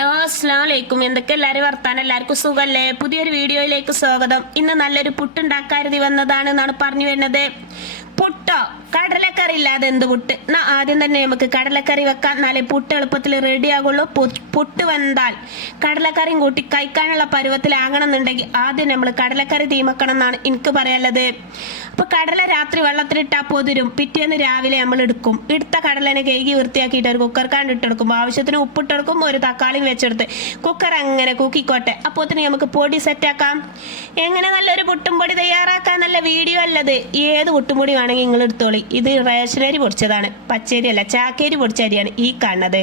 Hello അസ്സാം വലൈക്കും എന്തൊക്കെ എല്ലാവരും വർത്താനം? എല്ലാവർക്കും സുഖമല്ലേ പുതിയൊരു വീഡിയോയിലേക്ക് സ്വാഗതം. ഇന്ന് നല്ലൊരു പുട്ടുണ്ടാക്കാരുതി വന്നതാണ് എന്നാണ് പറഞ്ഞു വരുന്നത്. പുട്ടോ? കടലക്കറി ഇല്ലാതെ എന്ത് പുട്ട്? എന്നാ ആദ്യം തന്നെ നമുക്ക് കടലക്കറി വെക്കാം. എന്നാലേ പുട്ട് എളുപ്പത്തിൽ റെഡി ആകുള്ളൂ. പുട്ട് വന്നാൽ കടലക്കറിയും കൂട്ടി കഴിക്കാനുള്ള പരുവത്തിലാകണം എന്നുണ്ടെങ്കിൽ ആദ്യം നമ്മൾ കടലക്കറി തീമക്കണം എന്നാണ് എനിക്ക് പറയാനുള്ളത്. അപ്പൊ കടല രാത്രി വെള്ളത്തിലിട്ടാൽ പൊതിരും. പിറ്റേന്ന് രാവിലെ നമ്മൾ എടുക്കും. ഇടുത്ത കടലനെ കഴുകി വൃത്തിയാക്കിയിട്ട് ഒരു കുക്കർക്കാണ്ട് ഇട്ടെടുക്കും ആവശ്യത്തിന് ഉപ്പിട്ടെടുക്കും ഒരു തക്കാളിയും വെച്ചെടുത്ത്. കുക്കർ അങ്ങനെ കൂക്കിക്കോട്ടെ. അപ്പോൾ തന്നെ നമുക്ക് പൊടി സെറ്റാക്കാം എങ്ങനെ നല്ലൊരു പുട്ടും പൊടി തയ്യാറാക്കാൻ നല്ല വീഡിയോ അല്ലത്. ഏത് പുട്ടും പൊടി വേണമെങ്കിൽ നിങ്ങൾ എടുത്തോളി. ഇത് റേഷനരി പൊടിച്ചതാണ്. പച്ചരി അല്ല ചാക്കേരി പൊടിച്ച അരിയാണ് ഈ കാണുന്നത്.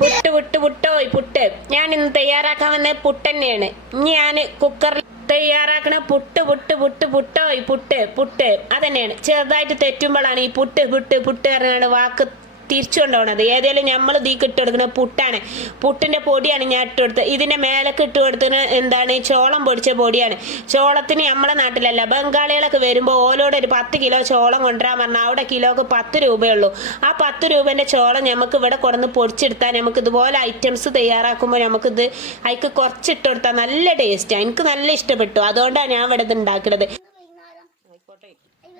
പുട്ട് പുട്ട് പുട്ടോയ് പുട്ട്. ഞാൻ ഇന്ന് തയ്യാറാക്കാൻ വന്ന പുട്ട് തന്നെയാണ്. ഞാൻ കുക്കറിൽ തയ്യാറാക്കണ പുട്ട് പുട്ട് പുട്ട് പുട്ടോ ഈ പുട്ട് പുട്ട്. അതന്നെയാണ്. ചെറുതായിട്ട് തെറ്റുമ്പോഴാണ് ഈ പുട്ട് പുട്ട് പുട്ട് പറഞ്ഞാണ് വാക്ക് തിരിച്ചു കൊണ്ടുപോകണത് ഏതായാലും നമ്മൾ തീ ഇട്ടെടുക്കുന്ന പുട്ടാണ്. പുട്ടിന്റെ പൊടിയാണ് ഞാൻ ഇട്ടെടുത്തത് ഇതിന്റെ മേലക്ക് ഇട്ട് കൊടുത്തിന് എന്താണ്? ചോളം പൊടിച്ച പൊടിയാണ്. ചോളത്തിന് നമ്മളെ നാട്ടിലല്ല ബംഗാളികളൊക്കെ വരുമ്പോൾ ഓലോടെ ഒരു പത്ത് കിലോ ചോളം കൊണ്ടുവരാൻ പറഞ്ഞാൽ അവിടെ കിലോക്ക് പത്ത് രൂപയുള്ളൂ. ആ പത്ത് രൂപേന്റെ ചോളം നമുക്ക് ഇവിടെ കൊടുന്ന് പൊടിച്ചെടുത്താൽ നമുക്ക് ഇതുപോലെ ഐറ്റംസ് തയ്യാറാക്കുമ്പോൾ നമുക്കിത് അതിക്ക് കുറച്ചിട്ട് കൊടുത്താൽ നല്ല ടേസ്റ്റാണ് എനിക്ക് നല്ല ഇഷ്ടപ്പെട്ടു. അതുകൊണ്ടാണ് ഞാൻ ഇവിടെ ഇത് ഉണ്ടാക്കുന്നത്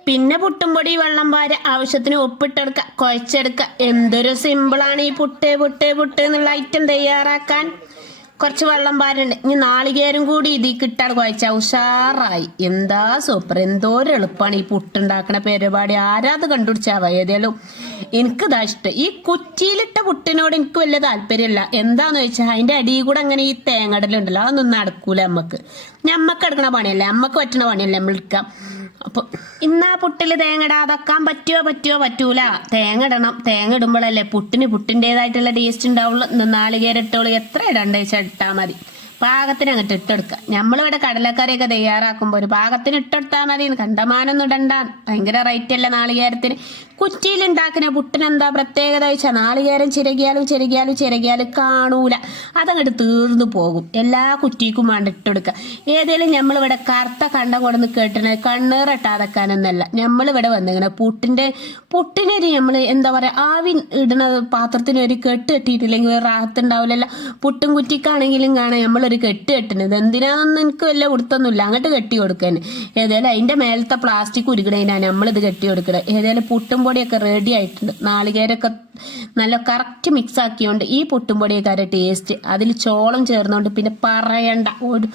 പിന്നെ പുട്ടും പൊടി വെള്ളം പാര ആവശ്യത്തിന് ഉപ്പിട്ടെടുക്ക കുഴച്ചെടുക്ക. എന്തൊരു സിമ്പിളാണ് ഈ പുട്ട് പുട്ട് പുട്ട് എന്നുള്ള ഐറ്റം തയ്യാറാക്കാൻ. കുറച്ച് വെള്ളം പാരുണ്ട്. ഇനി നാളികേരം കൂടി ഇതിൽ കിട്ടാൻ കുഴച്ച ഉഷാറായി. എന്താ സൂപ്പർ എന്തോ ഒരു എളുപ്പമാണ് ഈ പുട്ടുണ്ടാക്കണ പരിപാടി. ആരാത് കണ്ടുപിടിച്ചാവ എനിക്ക് എനിക്കിതാ ഇഷ്ടം. ഈ കുറ്റിയിലിട്ട പുട്ടിനോട് എനിക്ക് വലിയ താല്പര്യമില്ല. എന്താന്ന് വെച്ചാൽ അതിന്റെ അടിയിൽ കൂടെ അങ്ങനെ ഈ തേങ്ങടലുണ്ടല്ലോ അതൊന്നും നടക്കൂല നമ്മക്ക് നമ്മക്ക് എടുക്കണ പണിയല്ലേ? നമ്മക്ക് പറ്റണ പണിയല്ലേ നമ്മൾ എടുക്കാം? അപ്പൊ ഇന്നാ പുട്ടിൽ തേങ്ങ ഇടാതാക്കാൻ പറ്റുമോ പറ്റുമോ പറ്റൂല. തേങ്ങ ഇടണം. തേങ്ങ ഇടുമ്പോഴല്ലേ പുട്ടിന് പുട്ടിന്റെതായിട്ടുള്ള ടേസ്റ്റ് ഉണ്ടാവുള്ളൂ. നാളികേരം എത്ര ഇടണ്ട ഇട്ടാൽ മതി. പാകത്തിന് അങ്ങോട്ട് ഇട്ടെടുക്കുക നമ്മളിവിടെ കടലക്കറിയൊക്കെ തയ്യാറാക്കുമ്പോൾ ഒരു പാകത്തിന് ഇട്ടെടുത്താൽ മതി കണ്ടമാനൊന്നും ഇടണ്ട ഭയങ്കര റേറ്റ് അല്ല നാളികേരത്തിന്? കുറ്റിയിലുണ്ടാക്കുന്ന പുട്ടിനെന്താ പ്രത്യേകത വെച്ചാൽ നാളികേരം ചിരകിയാലും ചിരകിയാലും ചിരകിയാലും കാണൂല. അതങ്ങോട്ട് തീർന്നു പോകും. എല്ലാ കുറ്റിക്കും വേണ്ടിട്ടെടുക്കുക ഏതെങ്കിലും നമ്മളിവിടെ കറുത്ത കണ്ട കൊടുന്ന് കേട്ടിന് കണ്ണീറിട്ടാതെക്കാനൊന്നല്ല നമ്മളിവിടെ വന്നിങ്ങനെ പുട്ടിന്റെ പുട്ടിനൊരു നമ്മൾ എന്താ പറയുക ആവി ഇടുന്ന പാത്രത്തിന് ഒരു കെട്ട് കെട്ടിയിട്ടില്ലെങ്കിൽ ഒരു റാഹത്തുണ്ടാവില്ലല്ലോ പുട്ടും കുറ്റിക്കാണെങ്കിലും കാണാം നമ്മളൊരു കെട്ട് കെട്ടുന്നത് എന്തിനാണെന്ന് എനിക്ക് വല്ല കൊടുത്തൊന്നുമില്ല അങ്ങോട്ട് കെട്ടി കൊടുക്കാൻ ഏതായാലും അതിന്റെ മേലത്തെ പ്ലാസ്റ്റിക് ഉരുകണേനാണ് നമ്മളിത് കെട്ടി കൊടുക്കുന്നത് ഏതായാലും പുട്ടും പൊടിയൊക്കെ റെഡി ആയിട്ടുണ്ട്. നാളികേരൊക്കെ നല്ല കറക്റ്റ് മിക്സ് ആക്കിയോണ്ട് ഈ പൊട്ടുംപൊടിയൊക്കെ ടേസ്റ്റ് അതിൽ ചോളം ചേർന്നുകൊണ്ട് പിന്നെ പറയണ്ട ഒരു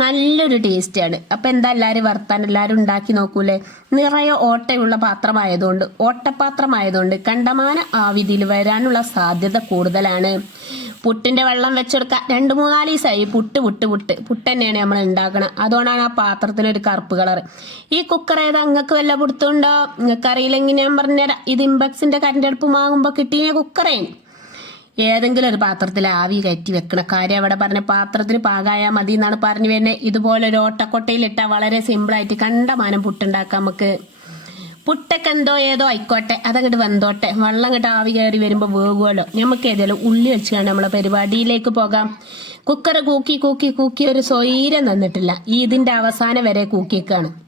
നല്ലൊരു ടേസ്റ്റാണ് അപ്പം എന്താ എല്ലാവരും വർത്താൻ എല്ലാവരും ഉണ്ടാക്കി നോക്കൂലേ? നിറയെ ഓട്ടയുള്ള പാത്രമായതുകൊണ്ട് ഓട്ടപാത്രമായതുകൊണ്ട് കണ്ടമാന ആവിധിയിൽ വരാനുള്ള സാധ്യത കൂടുതലാണ്. പുട്ടിന്റെ വെള്ളം വെച്ചെടുക്കുക രണ്ട് മൂന്നാൽ ദിവസമായി. പുട്ട് പുട്ട് പുട്ട് പുട്ട്. തന്നെയാണ് നമ്മൾ ഉണ്ടാക്കണം അതുകൊണ്ടാണ് ആ പാത്രത്തിന് ഒരു കറുപ്പ് കളർ ഈ കുക്കർ ഏതാ? നിങ്ങൾക്ക് വല്ല പുടുത്തുണ്ടോ നിങ്ങൾക്ക് അറിയില്ലെങ്കിൽ ഞാൻ പറഞ്ഞുതരാം. ഇത് ഇമ്പക്സിന്റെ കരണ്ടടുപ്പ് വാങ്ങുമ്പോൾ കിട്ടിയ കുക്കറേ ഏതെങ്കിലും ഒരു പാത്രത്തിൽ ആവി കയറ്റി വെക്കണ കാര്യം അവിടെ പറഞ്ഞ പാത്രത്തിൽ പാകായാൽ മതി എന്നാണ് പറഞ്ഞു വരുന്നത്. ഇതുപോലെ ഒരു ഓട്ടക്കൊട്ടയിലിട്ടാൽ വളരെ സിമ്പിളായിട്ട് കണ്ടമാനം പുട്ടുണ്ടാക്കാം നമുക്ക് പുട്ടൊക്കെ എന്തോ ഏതോ ആയിക്കോട്ടെ അതങ്ങോട്ട് വെന്തോട്ടെ വെള്ളം അങ്ങോട്ട് ആവി കയറി വരുമ്പോൾ വേകുമല്ലോ നമുക്ക് ഏതായാലും ഉള്ളി വെച്ച് കാണാം നമ്മളെ പരിപാടിയിലേക്ക് പോകാം. കുക്കർ കൂക്കി കൂക്കി കൂക്കി ഒരു സ്വൈരം തന്നിട്ടില്ല. ഈ ഇതിന്റെ അവസാനം വരെ കൂക്കിയേക്കാണ്.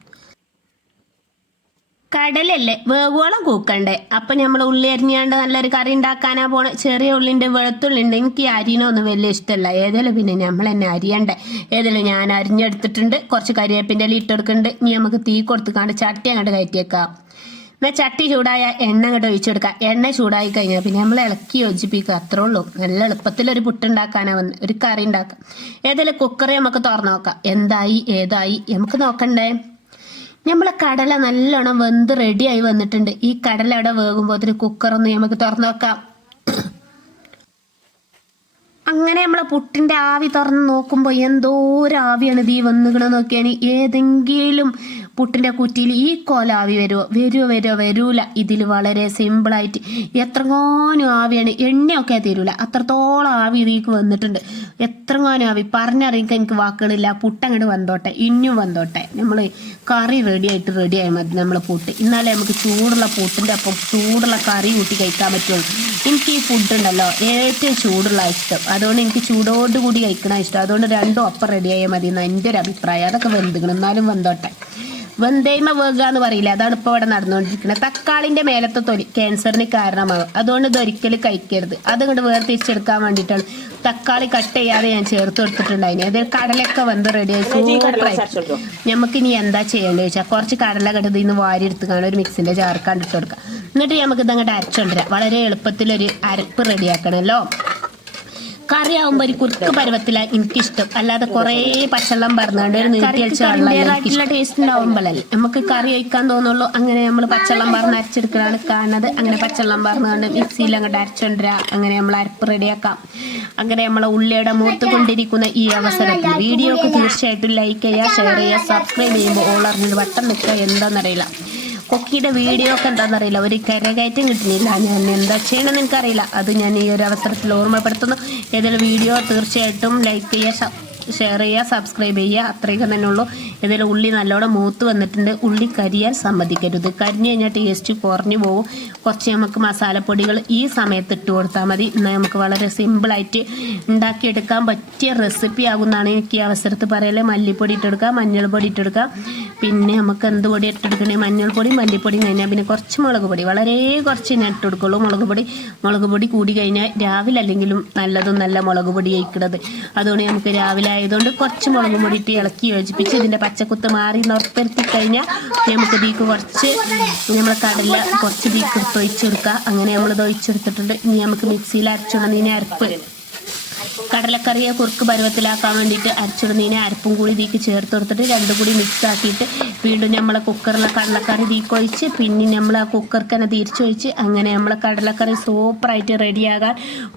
കടലല്ലേ? വേവോളം കൂക്കണ്ടേ. അപ്പൊ നമ്മൾ ഉള്ളി അരിഞ്ഞാണ്ട് നല്ലൊരു കറി ഉണ്ടാക്കാനാ പോണേ. ചെറിയ ഉള്ളിന്റെ വെളുത്തുള്ളി ഉണ്ട് എനിക്ക് ഈ അരിനൊന്നും വലിയ ഇഷ്ടമല്ല ഏതായാലും പിന്നെ നമ്മൾ തന്നെ അരിയണ്ടേ. ഏതായാലും ഞാൻ അരിഞ്ഞെടുത്തിട്ടുണ്ട്. കുറച്ച് കരിവേപ്പിന്റെ ഇല ഇട്ടെടുക്കുന്നുണ്ട്. ഇനി നമുക്ക് തീ കൊടുത്തുക്കാണ്ട് ചട്ടി അങ്ങോട്ട് കയറ്റിയേക്കാം. എന്നാൽ ചട്ടി ചൂടായ എണ്ണ അങ്ങോട്ട് ഒഴിച്ചെടുക്കുക എണ്ണ ചൂടായി കഴിഞ്ഞാൽ പിന്നെ നമ്മൾ ഇളക്കി യോജിപ്പിക്കുക. അത്രേ ഉള്ളൂ. നല്ല എളുപ്പത്തിൽ ഒരു പുട്ടുണ്ടാക്കാനാ വന്ന് ഒരു കറി ഉണ്ടാക്കാം. ഏതായാലും കുക്കറി നമുക്ക് തുറന്നു നോക്കാം. എന്തായി ഏതായി? നമുക്ക് നോക്കണ്ടേ? നമ്മളെ കടല നല്ലോണം വെന്ത് റെഡിയായി വന്നിട്ടുണ്ട്. ഈ കടല അവിടെ വേകുമ്പോൾ ഒരു കുക്കറൊന്ന് നമുക്ക് തുറന്നു നോക്കാം. അങ്ങനെ നമ്മളെ പുട്ടിന്റെ ആവി തുറന്ന് നോക്കുമ്പോൾ എന്തോ ഒരു ആവിയാണ് തീ വന്നുകണ നോക്കിയാണ്. ഏതെങ്കിലും പുട്ടിന്റെ കുറ്റിയിൽ ഈ കോല ആവി വരുമോ വരുമോ വരുമോ വരൂല. ഇതിൽ വളരെ സിമ്പിളായിട്ട് എത്രങ്ങാനും ആവിയാണ്. എണ്ണയൊക്കെ തരൂല. അത്രത്തോളം ആവി ഇതിക്ക് വന്നിട്ടുണ്ട്. എത്രങ്ങാനും ആവി. പറഞ്ഞറിയിക്കാൻ എനിക്ക് വാക്കുകളില്ല. പുട്ടങ്ങോട്ട് വന്നോട്ടെ. ഇനിയും വന്നോട്ടെ. നമ്മൾ കറി റെഡി ആയിട്ട് റെഡി ആയി മതി നമ്മൾ പൂട്ട്. എന്നാലേ നമുക്ക് ചൂടുള്ള പൂട്ടിന്റെ അപ്പം ചൂടുള്ള കറി കൂട്ടി കഴിക്കാൻ പറ്റുള്ളൂ. എനിക്ക് ഈ ഫുഡ് ഉണ്ടല്ലോ ഏറ്റവും ചൂടുള്ള ഇഷ്ടം. അതുകൊണ്ട് എനിക്ക് ചൂടോടുകൂടി കഴിക്കണ ഇഷ്ടം. അതുകൊണ്ട് രണ്ടും അപ്പം റെഡി ആയാൽ മതി എന്നാണ് എന്റെ ഒരു അഭിപ്രായം. അതൊക്കെ വെന്തുക്കണം. എന്നാലും വന്നോട്ടെ വെന്തേമ വേഗ എന്ന് പറയില്ല? അതാണ് ഇപ്പോൾ ഇവിടെ നടന്നുകൊണ്ടിരിക്കുന്നത്. തക്കാളിന്റെ മേലത്തെ തൊലി ക്യാൻസറിന് കാരണമാകും അതുകൊണ്ട് ഇത് ഒരിക്കലും കഴിക്കരുത്. അതുകൊണ്ട് വേർതിരിച്ചെടുക്കാൻ വേണ്ടിയിട്ടാണ് തക്കാളി കട്ട് ചെയ്യാതെ ഞാൻ ചേർത്ത് കൊടുത്തിട്ടുണ്ടായിന്. അതിൽ കടലൊക്കെ വെന്ത് റെഡിയായി സൂപ്പറായി നമുക്ക് ഇനി എന്താ ചെയ്യേണ്ടത് ചോദിച്ചാൽ കുറച്ച് കടല കണ്ടത് ഇന്ന് വാരി എടുത്ത് കാണാൻ ഒരു മിക്സിന്റെ ചേർക്കാണ്ടിട്ട് കൊടുക്കാം. എന്നിട്ട് നമുക്ക് ഇതങ്ങോട്ട് അരച്ചുകൊണ്ടിരാം വളരെ എളുപ്പത്തിലൊരു അരപ്പ് റെഡിയാക്കണമല്ലോ കറി ആവുമ്പോ ഒരു കുറുക്ക് പരുവത്തിലാണ് എനിക്കിഷ്ടം. അല്ലാതെ കുറേ പച്ചവെള്ളം പറഞ്ഞുകൊണ്ട് ഒരു നീട്ടിയടിച്ച വെള്ളം ടേസ്റ്റ് ഉണ്ടാവുമ്പോഴല്ലേ? നമുക്ക് കറി ഒഴിക്കാൻ തോന്നുള്ളൂ. അങ്ങനെ നമ്മൾ പച്ചവെള്ളം പറഞ്ഞ് അരച്ചെടുക്കലാണ് കാണുന്നത്. അങ്ങനെ പച്ചവെള്ളം പറഞ്ഞുകൊണ്ട് മിക്സിയിൽ അങ്ങോട്ട് അരച്ചുകൊണ്ടിരാ അങ്ങനെ നമ്മൾ അരപ്പ് റെഡിയാക്കാം. അങ്ങനെ നമ്മളെ ഉള്ളിയുടെ മൂത്ത് കൊണ്ടിരിക്കുന്ന ഈ അവസരത്തിൽ. വീഡിയോക്ക് തീർച്ചയായിട്ടും ലൈക്ക് ചെയ്യുക ഷെയർ ചെയ്യുക സബ്സ്ക്രൈബ് ചെയ്യുമ്പോൾ ഓൾ അറിഞ്ഞൊരു വട്ടം നിൽക്കുക എന്താണെന്നറിയില്ല കൊക്കിയുടെ വീഡിയോ ഒക്കെ എന്താണെന്നറിയില്ല. ഒരു കരകയറ്റം കിട്ടുന്നില്ല. ഞാൻ എന്താ ചെയ്യണമെന്ന് എനിക്കറിയില്ല. അത് ഞാൻ ഈ ഒരു അവസരത്തിൽ ഓർമ്മപ്പെടുത്തുന്നു. ഏതെങ്കിലും വീഡിയോ തീർച്ചയായിട്ടും ലൈക്ക് ചെയ്യുക ഷെയർ ചെയ്യുക സബ്സ്ക്രൈബ് ചെയ്യുക. അത്രയൊക്കെ തന്നെ ഉള്ളൂ. ഏതെങ്കിലും ഉള്ളി നല്ലോണം മൂത്ത് വന്നിട്ടുണ്ട്. ഉള്ളി കരിയാൻ സമ്മതിക്കരുത്. കരിഞ്ഞു കഴിഞ്ഞാൽ ടേസ്റ്റ് കുറഞ്ഞു പോകും കുറച്ച് നമുക്ക് മസാലപ്പൊടികൾ ഈ സമയത്ത് ഇട്ട് കൊടുത്താൽ മതി. എന്നാൽ നമുക്ക് വളരെ സിമ്പിളായിട്ട് ഉണ്ടാക്കിയെടുക്കാൻ പറ്റിയ റെസിപ്പി ആകുന്നതാണ് എനിക്ക് ഈ അവസരത്ത് പറയലേ. മല്ലിപ്പൊടി ഇട്ടെടുക്കാം മഞ്ഞൾപ്പൊടി ഇട്ടെടുക്കാം പിന്നെ നമുക്ക് എന്ത് പൊടി ഇട്ടെടുക്കണേ മഞ്ഞൾപ്പൊടി മല്ലിപ്പൊടി കഴിഞ്ഞാൽ പിന്നെ കുറച്ച് മുളക് പൊടി. വളരെ കുറച്ച് ഞാൻ ഇട്ട് കൊടുക്കുള്ളൂ. മുളക് പൊടി മുളക് പൊടി കൂടി കഴിഞ്ഞാൽ രാവിലെ അല്ലെങ്കിലും നല്ലതും നല്ല മുളക് പൊടി കഴിക്കുന്നത് അതുകൊണ്ട് നമുക്ക് രാവിലെ ആയതുകൊണ്ട് കുറച്ച് മുളക് പൊടി ഇട്ട് ഇളക്കി യോജിപ്പിച്ച് ഇതിന്റെ പച്ചക്കുത്ത് മാറി നിർത്തിരുത്തി കഴിഞ്ഞാൽ നമുക്ക് ഇതിക്ക് കുറച്ച് നമ്മൾ കടല കുറച്ച് ഇതിക്ക് എടുത്ത് അങ്ങനെ നമ്മൾ ഇത് ഒഴിച്ചെടുത്തിട്ടുണ്ട്. ഇനി നമുക്ക് മിക്സിയിൽ അരച്ചുണന്നതിനെ അരപ്പ്. കടലക്കറിയെ കുറുക്ക് പരുവത്തിലാക്കാൻ വേണ്ടിയിട്ട് അരച്ചിടുന്നതിനെ അരപ്പും കൂടി ഇതിക്ക് ചേർത്ത് കൊടുത്തിട്ട് രണ്ടും കൂടി മിക്സ് ആക്കിയിട്ട് വീണ്ടും നമ്മൾ കുക്കറിലെ കടലക്കറി ഇതിക്ക് ഒഴിച്ച് പിന്നെ നമ്മൾ ആ കുക്കർക്ക് തന്നെ തിരിച്ചൊഴിച്ച് അങ്ങനെ നമ്മൾ കടലക്കറി സൂപ്പറായിട്ട് റെഡിയാകാൻ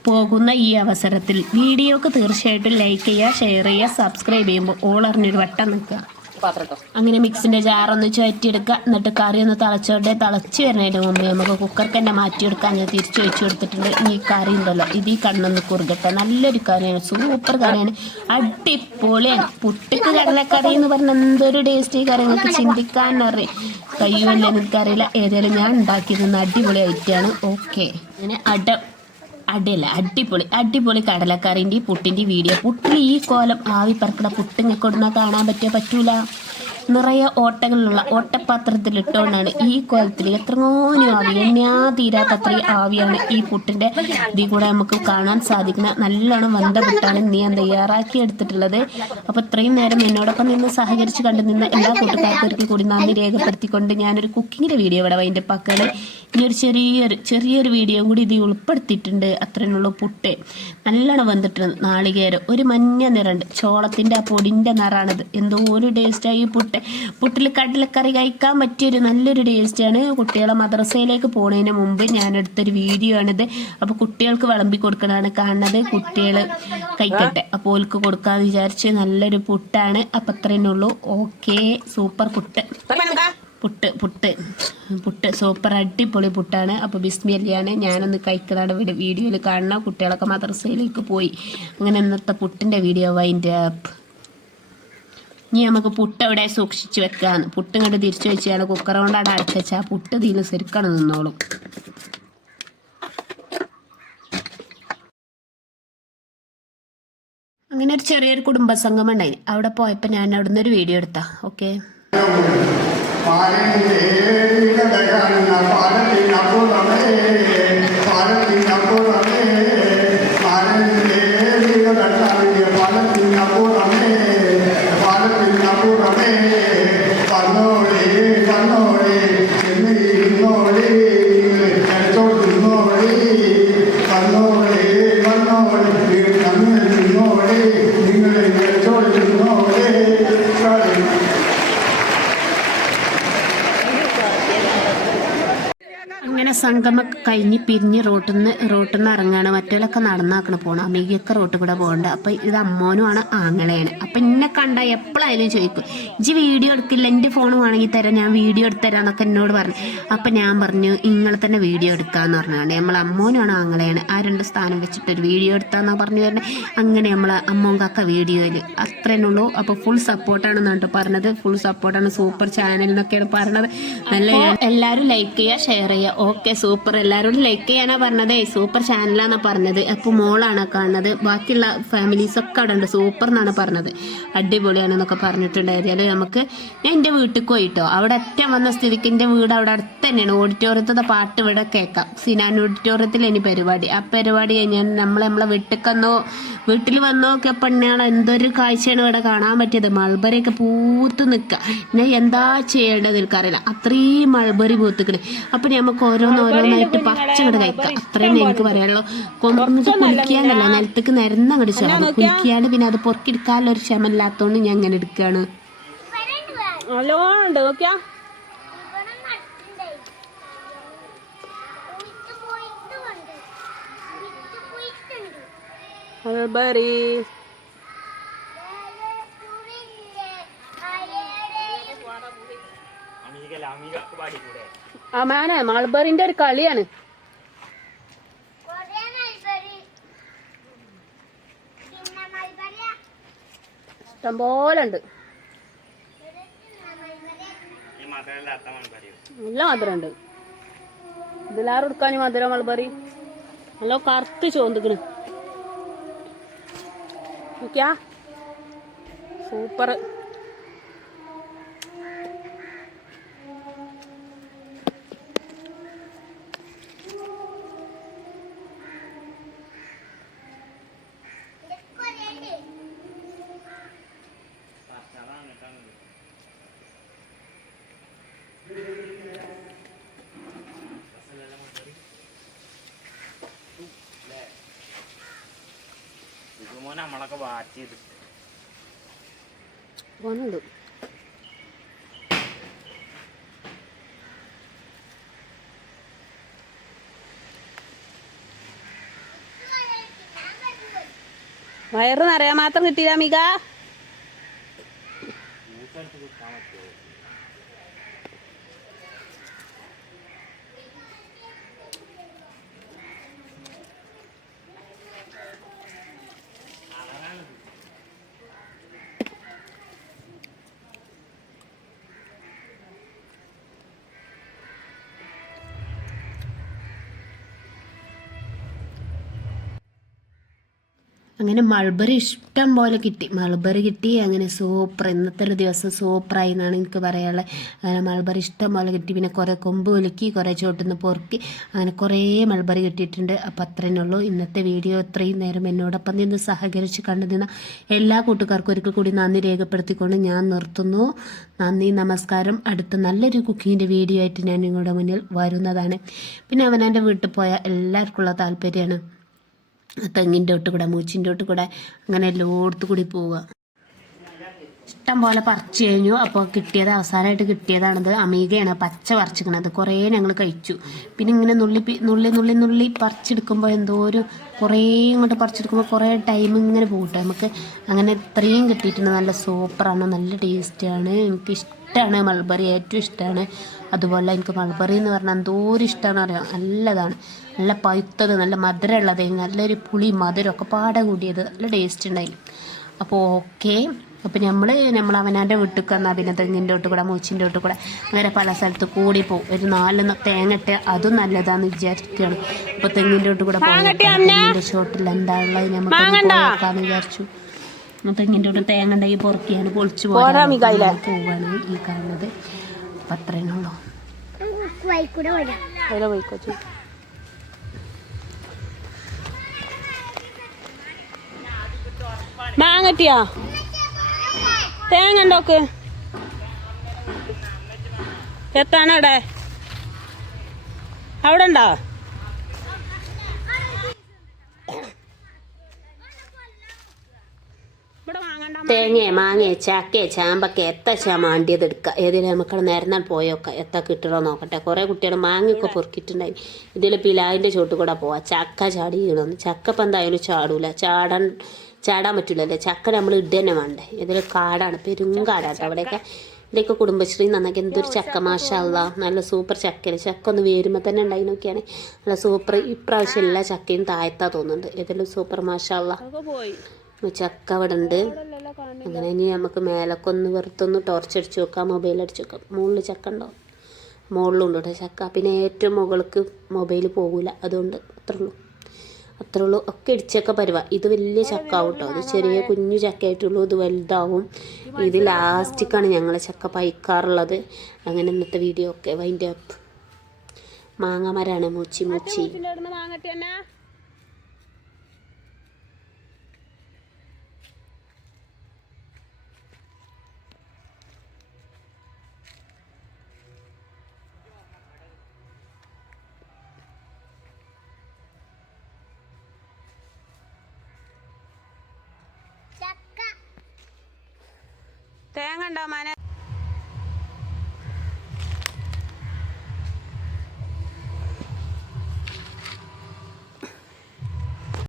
പോകുന്ന ഈ അവസരത്തിൽ. വീഡിയോക്ക് തീർച്ചയായിട്ടും ലൈക്ക് ചെയ്യുക ഷെയർ ചെയ്യുക സബ്സ്ക്രൈബ് ചെയ്യുമ്പോൾ ഓൾ അറിഞ്ഞൊരു വട്ടം നിൽക്കുക. അങ്ങനെ മിക്സിന്റെ ജാറൊന്ന് ചുറ്റിയെടുക്കുക എന്നിട്ട് കറി ഒന്ന് തിളച്ചോട്ടെ. തിളച്ച് വരുന്നതിന് മുമ്പ് നമുക്ക് കുക്കർക്ക് തന്നെ മാറ്റിയെടുക്കാൻ ഞാൻ തിരിച്ചു വെച്ച് കൊടുത്തിട്ടുണ്ട്. ഈ കറി ഉണ്ടല്ലോ. ഇത് ഈ കണ്ണൊന്ന് കുറുകട്ടെ. നല്ലൊരു കറിയാണ്. സൂപ്പർ കറിയാണ്. അടിപൊളിയാണ്. പുട്ടിക്ക് കടലക്കറി എന്ന് പറഞ്ഞ എന്തൊരു ടേസ്റ്റ് ഈ കറി. നിങ്ങൾക്ക് ചിന്തിക്കാൻ അറിയാം. കഴിയുമല്ലോ എനിക്കറിയില്ല ഏതായാലും ഞാൻ ഉണ്ടാക്കിയിരുന്ന അടിപൊളി ഐറ്റാണ് ഓക്കെ അങ്ങനെ അട അടയല്ല അടിപൊളി അടിപൊളി കടലക്കറിന്റെ പുട്ടിന്റെ വീഡിയോ പുട്ടിൽ ഈ കോലം ആവി പറക്കണ പുട്ടിങ്ങ കൊടുന്ന കാണാൻ പറ്റിയ പറ്റൂല. നിറയെ ഓട്ടകളിലുള്ള ഓട്ടപാത്രത്തിലിട്ടുകൊണ്ടാണ് ഈ കോലത്തിൽ എത്രങ്ങോനും ആവി എണ്ണാ തീരാത്തത്രയും ആവിയാണ് ഈ പുട്ടിന്റെ ഇതിൽ കൂടെ നമുക്ക് കാണാൻ സാധിക്കുന്ന നല്ലോണം വന്ത പുട്ടാണ് നീ തയ്യാറാക്കി എടുത്തിട്ടുള്ളത്. അപ്പോൾ ഇത്രയും നേരം എന്നോടൊപ്പം നിന്ന് സഹകരിച്ച് കണ്ടു നിന്ന് എല്ലാ കൂട്ടുകാർക്കും കൂടി നന്ദി രേഖപ്പെടുത്തിക്കൊണ്ട് ഞാനൊരു കുക്കിങ്ങിന്റെ വീഡിയോ ഇവിടെ വൈന്റെ പക്കൾ ഇനി ഒരു ചെറിയൊരു ചെറിയൊരു വീഡിയോ കൂടി ഇത് ഉൾപ്പെടുത്തിയിട്ടുണ്ട്. അത്രയുള്ള പുട്ട്. നല്ലോണം വന്നിട്ടുണ്ട് നാളികേരം. ഒരു മഞ്ഞ നിറമുണ്ട്. ചോളത്തിന്റെ ആ പൊടിന്റെ നിറാണിത്. എന്തോ ഒരു ടേസ്റ്റായി ഈ പുട്ട്. പുട്ടിൽ കടലക്കറി കഴിക്കാൻ പറ്റിയൊരു നല്ലൊരു ടേസ്റ്റാണ് കുട്ടികളെ മദ്രസയിലേക്ക് പോണതിന് മുമ്പ് ഞാനെടുത്തൊരു വീഡിയോ ആണിത്. അപ്പോൾ കുട്ടികൾക്ക് വിളമ്പി കൊടുക്കണതാണ് കാണുന്നത്. കുട്ടികൾ കഴിക്കട്ടെ. അപ്പോൾ ഓൽക്ക് കൊടുക്കാമെന്ന് വിചാരിച്ച് നല്ലൊരു പുട്ടാണ്. അപ്പം അത്രയേ ഉള്ളൂ okay super puttu puttu puttu. Puttu. Super അടിപൊളി പുട്ടാണ്. അപ്പോൾ ബിസ്മിയല്ലിയാണ് ഞാനൊന്ന് കഴിക്കുന്നതാണ് ഇവിടെ വീഡിയോയിൽ കാണണം. കുട്ടികളൊക്കെ മദ്രസയിലേക്ക് പോയി. അങ്ങനെ ഇന്നത്തെ പുട്ടിന്റെ വീഡിയോ വൈന്റെ ആപ്പ് ഇനി നമുക്ക് പുട്ട് എവിടെ സൂക്ഷിച്ച് വെക്കാന്ന്. പുട്ട് ഇങ്ങോട്ട് തിരിച്ചു വെച്ചാണ് കുക്കർ കൊണ്ടാണ് അടച്ചു വെച്ചാൽ പുട്ട് ഇതിൽ സെരുക്കണം നിന്നോളും. അങ്ങനെ ഒരു ചെറിയൊരു കുടുംബസംഗമുണ്ടായി അവിടെ പോയപ്പോൾ ഞാൻ അവിടുന്ന് ഒരു വീഡിയോ എടുത്താ. ഓക്കെ పాలని పాలని నప్పులమే పాలని నప్పు പിരിഞ്ഞ് റോട്ടിൽ നിന്ന് റോട്ടിൽ നിന്ന് ഇറങ്ങുകയാണ് മറ്റേലൊക്കെ നടന്നാക്കണ പോകണം അമ്മയ്ക്കൊക്കെ റോട്ടിൽ കൂടെ പോകണ്ട അപ്പൊ ഇത് അമ്മോനുമാണ് ആങ്ങളെയാണ് അപ്പൊ എന്നെ കണ്ട എപ്പോഴായാലും ചോദിക്കും ഇജ്ജ് വീഡിയോ എടുക്കില്ല എന്റെ ഫോൺ വേണമെങ്കിൽ തരാം ഞാൻ വീഡിയോ എടുത്തരാന്നൊക്കെ എന്നോട് പറഞ്ഞു. അപ്പൊ ഞാൻ പറഞ്ഞു നിങ്ങൾ തന്നെ വീഡിയോ എടുക്കാന്ന് പറഞ്ഞാണ്ട് നമ്മൾ അമ്മോനാണ് ആങ്ങളെയാണ് ആ രണ്ട് സ്ഥാനം വെച്ചിട്ട് ഒരു വീഡിയോ എടുത്താന്നാ പറഞ്ഞു വരുന്നത് അങ്ങനെ നമ്മൾ അമ്മോങ്കാക്ക വീഡിയോയിൽ അത്രേ ഉള്ളൂ. അപ്പൊ ഫുൾ സപ്പോർട്ടാണെന്നാണ് കേട്ടോ പറഞ്ഞത്. ഫുൾ സപ്പോർട്ടാണ് സൂപ്പർ ചാനൽ എന്നൊക്കെയാണ് പറഞ്ഞത്. നല്ല എല്ലാവരും ലൈക്ക് ചെയ്യുക ഷെയർ ചെയ്യുക ഓക്കെ സൂപ്പർ എല്ലാവരും ലൈക്ക് ചെയ്യാനാ പറഞ്ഞതേ. സൂപ്പർ ചാനലാന്നാ പറഞ്ഞത്. അപ്പൊ മോളാണ് കാണുന്നത്. ബാക്കിയുള്ള ഫാമിലീസ് ഒക്കെ അവിടെ ഉണ്ട് സൂപ്പർ എന്നാണ് പറഞ്ഞത്. അടിപൊളിയാണെന്നൊക്കെ പറഞ്ഞിട്ടുണ്ടായത് നമുക്ക്? ഞാൻ എന്റെ വീട്ടിൽ പോയിട്ടോ. അവിടെ അറ്റം വന്ന സ്ഥിതിക്ക് എന്റെ വീട് അവിടെ അടുത്ത് തന്നെയാണ് ഓഡിറ്റോറിയത്തിലെ പാട്ട് ഇവിടെ കേൾക്കാം. സിനാൻ ഓഡിറ്റോറിയത്തിൽ ഇനി പരിപാടി. ആ പരിപാടി കഴിഞ്ഞാൽ നമ്മൾ നമ്മളെ വീട്ടിൽ വീട്ടിൽ വന്നോ പെണ്ണുകൾ എന്തൊരു കാഴ്ചയാണ് ഇവിടെ കാണാൻ പറ്റിയത്? മൾബറിയൊക്കെ പൂത്ത് നിൽക്കുക. ഞാൻ എന്താ ചെയ്യേണ്ടത് എനിക്കറിയില്ല. അത്രയും മൾബറി പൂത്തിക്കണ്. അപ്പൊ നമുക്ക് ഓരോന്ന് ഓരോന്നായിട്ട് പച്ചങ്ങട് കഴിക്കാം. അത്രയും എനിക്ക് പറയാനുള്ളൂ. കൊണ്ടുവന്നിട്ട് കുളിക്കാനല്ല നിലത്തേക്ക് നിരന്ന ചേർന്ന് കുളിക്കാണ്ട് പിന്നെ അത് പൊറക്കെടുക്കാനുള്ള ഒരു ക്ഷമല്ലാത്തോണ്ട് ഞാൻ അങ്ങനെ എടുക്കുകയാണ് നല്ലോണം ഉണ്ട്. നോക്കിയാ? മൾബറി അമാന മൾബറിന്റെ ഒരു കളിയാണ്. ഇഷ്ടംപോലെ നല്ല മധുരം ഉണ്ട് മധുര മധുരം മൾബറി? നല്ല കറുത്ത് ചോന്തിക്കണ് നോക്കിയാ സൂപ്പർ. ഇതുമോനെ നമ്മളൊക്കെ വാച്ച് വന്നു വയറ് നിറയാൻ മാത്രം കിട്ടിയില്ല മിക. അങ്ങനെ മൾബറി ഇഷ്ടം പോലെ കിട്ടി. മൾബറി കിട്ടി അങ്ങനെ സൂപ്പർ ഇന്നത്തെ ഒരു ദിവസം സൂപ്പറായി എന്നാണ് എനിക്ക് പറയാനുള്ളത്. അങ്ങനെ മൾബറി ഇഷ്ടം പോലെ കിട്ടി. പിന്നെ കുറേ കൊമ്പ് ഒലുക്കി കുറേ ചോട്ടുനിന്ന് പൊറുക്കി അങ്ങനെ കുറേ മൾബറി കിട്ടിയിട്ടുണ്ട്. അപ്പോൾ അത്രേ ഉള്ളൂ. ഇന്നത്തെ വീഡിയോ ഇത്രയും നേരം എന്നോടൊപ്പം നിന്ന് സഹകരിച്ച് കണ്ടുനിന്ന എല്ലാ കൂട്ടുകാർക്കും ഒരിക്കൽ കൂടി നന്ദി രേഖപ്പെടുത്തിക്കൊണ്ട് ഞാൻ നിർത്തുന്നു. നന്ദി നമസ്കാരം. അടുത്ത നല്ലൊരു കുക്കിങ്ങിന്റെ വീഡിയോ ആയിട്ട് ഞാൻ നിങ്ങളുടെ മുന്നിൽ വരുന്നതാണ്. പിന്നെ അവനെന്റെ വീട്ടിൽ പോയാൽ എല്ലാവർക്കുള്ള താല്പര്യമാണ്. തെങ്ങിന്റെ ഒട്ട് കൂടെ മൂച്ചിന്റെ ഒട്ട് കൂടെ അങ്ങനെ എല്ലായിടത്തു കൂടി പോവുക. ഇഷ്ടം പോലെ പറിച്ചു കഴിഞ്ഞു. അപ്പോൾ കിട്ടിയത് അവസാനമായിട്ട് കിട്ടിയതാണിത് അമീകയാണ് പച്ച പറിച്ചിക്കണത് കുറേ ഞങ്ങൾ കഴിച്ചു. പിന്നെ ഇങ്ങനെ നുള്ളി നുള്ളി നുള്ളി നുള്ളി പറിച്ചെടുക്കുമ്പോൾ എന്തോ ഒരു കുറേ ഇങ്ങോട്ട് പറിച്ചെടുക്കുമ്പോൾ കുറേ ടൈം ഇങ്ങനെ പോകട്ടെ നമുക്ക് അങ്ങനെ ഇത്രയും കിട്ടിയിട്ടുണ്ട്. നല്ല സൂപ്പറാണ്. നല്ല ടേസ്റ്റാണ് എനിക്ക് ഇഷ്ടമാണ് മൾബറി ഏറ്റവും ഇഷ്ടമാണ് അതുപോലെ എനിക്ക് മൾബറി എന്ന് പറഞ്ഞാൽ എന്തോ ഒരു ഇഷ്ടമാണ് അറിയാം? നല്ലതാണ്. നല്ല പഴുത്തത് നല്ല മധുരമുള്ളത്. നല്ലൊരു പുളി മധുരം ഒക്കെ പാടെ കൂടിയത്. നല്ല ടേസ്റ്റ് ഉണ്ടായി അപ്പോൾ ഓക്കെ അപ്പോൾ നമ്മൾ നമ്മൾ അവനാന്റെ വീട്ടിൽ വന്നാൽ പിന്നെ തെങ്ങിന്റെ തൊട്ട് കൂടെ മൂച്ചിന്റെ തൊട്ട് കൂടെ അങ്ങനെ പല സ്ഥലത്ത് കൂടി പോകും ഒരു നാല് തേങ്ങട്ട് അതും നല്ലതാന്ന് വിചാരിക്കുകയാണ് അപ്പോൾ തെങ്ങിന്റെ തൊട്ട് കൂടെ തെങ്ങിന്റെ ഷോട്ടിൽ എന്താ ഉള്ളത് നമുക്ക് നോക്കാമെന്ന് വിചാരിച്ചു. തെങ്ങിന്റെ തൊട്ട് തേങ്ങ ഉണ്ടെങ്കിൽ പൊറുക്കിയാണ് പൊളിച്ചു പോകാൻ പോവാണ് ഈ കാണുന്നത്. അപ്പം അത്രേനുള്ളൂ ഉള്ളു. മാങ്ങട്ടിയാ? തേങ്ങ ഉണ്ടോക്ക് എത്താണ് അവിടെ? അവിടെ ഉണ്ടോ? തേങ്ങയെ മാങ്ങയെ ചക്കയെ ചാമ്പക്ക എത്തച്ചാ മാണ്ടിയത് എടുക്കുക ഏതെങ്കിലും മക്കൾ നേരന്നാൽ പോയൊക്കെ എത്ത കിട്ടണോ നോക്കട്ടെ. കുറേ കുട്ടികൾ മാങ്ങയൊക്കെ പൊറുക്കിയിട്ടുണ്ടായി. ഇതിൽ പിലാവിന്റെ ചോട്ട് കൂടെ പോവാം. ചക്ക ചാടി വീണമെന്ന് ചക്കപ്പം എന്തായാലും ചാടൂല. ചാടാൻ ചാടാൻ പറ്റില്ലല്ലേ ചക്ക നമ്മൾ ഇട്ട് തന്നെ വേണ്ടേ? ഇതൊരു കാടാണ് പെരും കാടാണ് അവിടെയൊക്കെ ഇവിടെയൊക്കെ കുടുംബശ്രീ നന്നാക്കി. എന്തൊരു ചക്ക മാഷല്ല. നല്ല സൂപ്പർ ചക്കയാണ്. ചക്ക ഒന്ന് വേരുമ്പോൾ തന്നെ ഉണ്ടായി നോക്കിയാണ്. നല്ല സൂപ്പർ. ഇപ്രാവശ്യം എല്ലാ ചക്കയും താഴ്ത്താ തോന്നുന്നുണ്ട്. ഏതെല്ലാം സൂപ്പർ മാഷല്ല. ചക്ക അവിടെ ഉണ്ട്. അങ്ങനെ ഇനി നമുക്ക് മേലൊക്കെ ഒന്ന് വെറുത്തൊന്ന് ടോർച്ച് അടിച്ച് നോക്കാം മൊബൈൽ അടിച്ച് നോക്കാം മുകളിൽ ചക്ക ഉണ്ടോ? മുകളിലുണ്ട് ചക്ക. പിന്നെ ഏറ്റവും മുകൾക്ക് മൊബൈൽ പോകില്ല അതുകൊണ്ട് അത്രേ ഉള്ളൂ. അത്രേ ഉള്ളൂ ഒക്കെ ഇടിച്ചൊക്കെ പരുവ. ഇത് വലിയ ചക്ക ആവും കേട്ടോ അത് ചെറിയ കുഞ്ഞു ചക്ക ആയിട്ടുള്ളൂ ഇത് വലുതാവും. ഇത് ലാസ്റ്റിക്കാണ് ഞങ്ങൾ ചക്ക പൈക്കാറുള്ളത് അങ്ങനെ ഇന്നത്തെ വീഡിയോ ഒക്കെ വൈൻഡ് അപ്പ് മാങ്ങ മരാണ് മൂച്ചി മുച്ചി. തേങ്ങ ഉണ്ടോ മാന